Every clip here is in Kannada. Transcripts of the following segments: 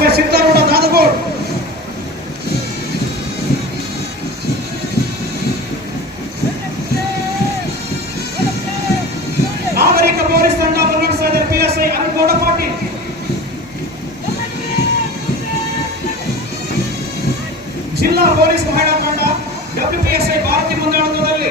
ಎಸ್ ಎಸ್ ಸಿದ್ದರೂಢ ದಾದಗೋಡ್ ನಾಗರಿಕ ಪೊಲೀಸ್ ತಂಡ ಮುನ್ನಡೆಸ್ತಾ ಇದೆ ಪಿಎಸ್ಐ ಅನುಗೌಡ ಪಾಟೀಲ್. ಜಿಲ್ಲಾ ಪೊಲೀಸ್ ಮಹಿಳಾ ತಂಡ ಡಬ್ಲ್ಯೂಪಿಎಸ್ಐ ಭಾರತಿ ಮುಂದಾಳತ್ವದಲ್ಲಿ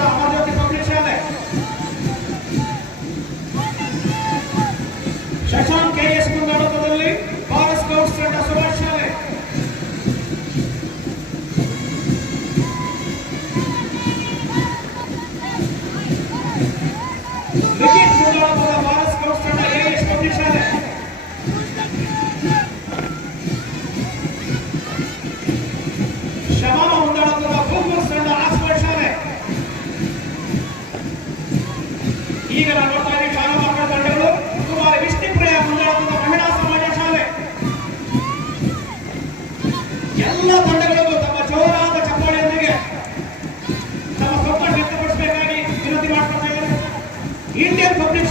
ಈಗ ನಾವು ನೋಡ್ತಾ ಇದ್ದೀವಿ ಶಾಲಾ ಮಕ್ಕಳ ತಂಡಗಳು. ಕುಮಾರ ವಿಷ್ಣುಪ್ರಿಯ ಮಹಿಳಾ ಸಮಾಜ ಶಾಲೆ. ಎಲ್ಲ ತಂಡಗಳಿಗೂ ತಮ್ಮ ಜೋರಾದ ಚಪ್ಪಾಳೆಯೊಂದಿಗೆ ತಮ್ಮ ಸೊಕ್ಕನ್ನು ವ್ಯಕ್ತಪಡಿಸಬೇಕಾಗಿ ವಿನಂತಿ ಮಾಡ್ಕೊಳ್ತಾ ಇದ್ದಾರೆ ಇಂಡಿಯನ್ ಪಬ್ಲಿಕ್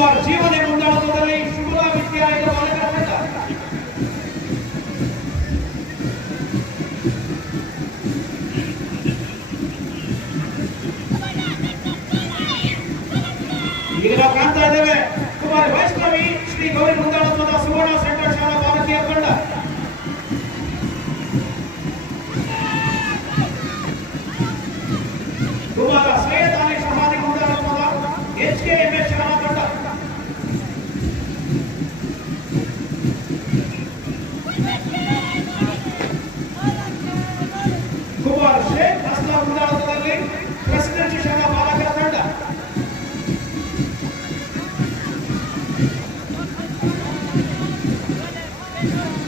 ಕುಮಾರ್ ಜೀವನ ಮುಂದಾಳತ್ವದಲ್ಲಿ ಶುಭಲಾ ವಿದ್ಯಾಲಯದ ಬಾಲಕರ ತಂಡ ಈಗ ನಾವು ಕಾಣ್ತಾ ಇದ್ದೇವೆ ಕುಮಾರ್ ವೈಷ್ಣವಿ ಶ್ರೀ ಗೌರಿ ಮುಂದಾಳತ್ವದ ಸುವರ್ಣ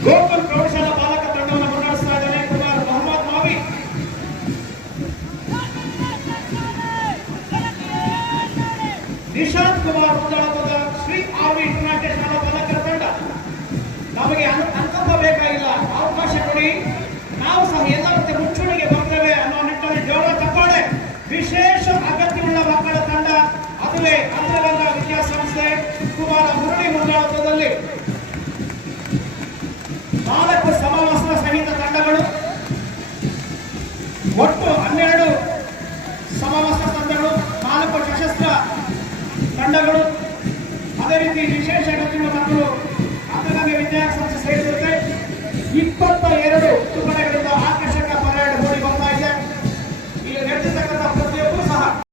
ಗೋಕುಲ್ ಪ್ರೌಢಶಾಲಾ ಬಾಲಕ ತಂಡವನ್ನು ಮುನ್ನಡೆಸ್ತಾ ಇದ್ದಾರೆ Kumar Mohammed Mavi Nishant Kumar ಮುಂದಾಳತ್ವದ Shri R V international ಕೂಡಲೇ ಅಂತರಂಗ ವಿದ್ಯಾಸಂಸ್ಥೆ ಕುಮಾರ ಮುರಳಿ ಮುಂದಾಳತ್ವದಲ್ಲಿ ನಾಲ್ಕು ಸಮವಸ್ತ್ರ ಸಹಿತ ತಂಡಗಳು, ಒಟ್ಟು ಹನ್ನೆರಡು ಸಮವಸ್ತ್ರ ತಂಡಗಳು, ನಾಲ್ಕು ಸಶಸ್ತ್ರ ತಂಡಗಳು, ಅದೇ ರೀತಿ ವಿಶೇಷ ತಂಡಗಳು ಅಂತರಂಗ ವಿದ್ಯಾಸಂಸ್ಥೆ ಸೇರಿದಂತೆ ಇಪ್ಪತ್ತು